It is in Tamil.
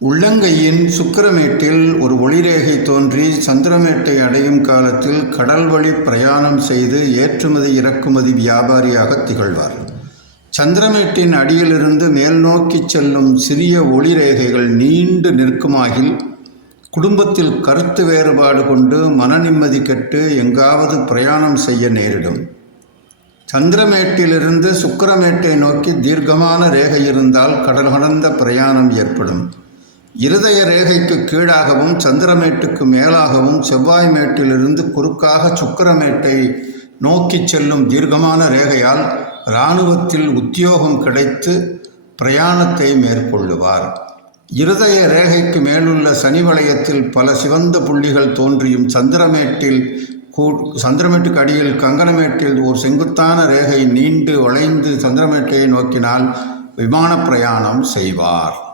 உள்ளங்கையின் சுக்கிரமேட்டில் ஒரு ஒளிரேகை தோன்றி சந்திரமேட்டை அடையும் காலத்தில் கடல் வழி பிரயாணம் செய்து ஏற்றுமதி இறக்குமதி வியாபாரியாக திகழ்வார். சந்திரமேட்டின் அடியிலிருந்து மேல் நோக்கி செல்லும் சிறிய ஒளிரேகைகள் நீண்டு நிற்குமாகில் குடும்பத்தில் கருத்து வேறுபாடு கொண்டு மன நிம்மதி கெட்டு எங்காவது பிரயாணம் செய்ய நேரிடும். சந்திரமேட்டிலிருந்து சுக்கிரமேட்டை நோக்கி தீர்க்கமான ரேகை இருந்தால் கடல் கடந்த பிரயாணம் ஏற்படும். இருதய ரேகைக்கு கீழாகவும் சந்திரமேட்டுக்கு மேலாகவும் செவ்வாய் மேட்டிலிருந்து குறுக்காக சுக்கிரமேட்டை நோக்கி செல்லும் தீர்க்கமான ரேகையால் இராணுவத்தில் உத்தியோகம் கிடைத்து பிரயாணத்தை மேற்கொள்ளுவார். இருதய ரேகைக்கு மேலுள்ள சனி வளையத்தில் பல சிவந்த புள்ளிகள் தோன்றியும் சந்திரமேட்டுக்கு அடியில் கங்கணமேட்டில் ஒரு செங்குத்தான ரேகை நீண்டு வளைந்து சந்திரமேட்டையை நோக்கினால் விமான பிரயாணம் செய்வார்.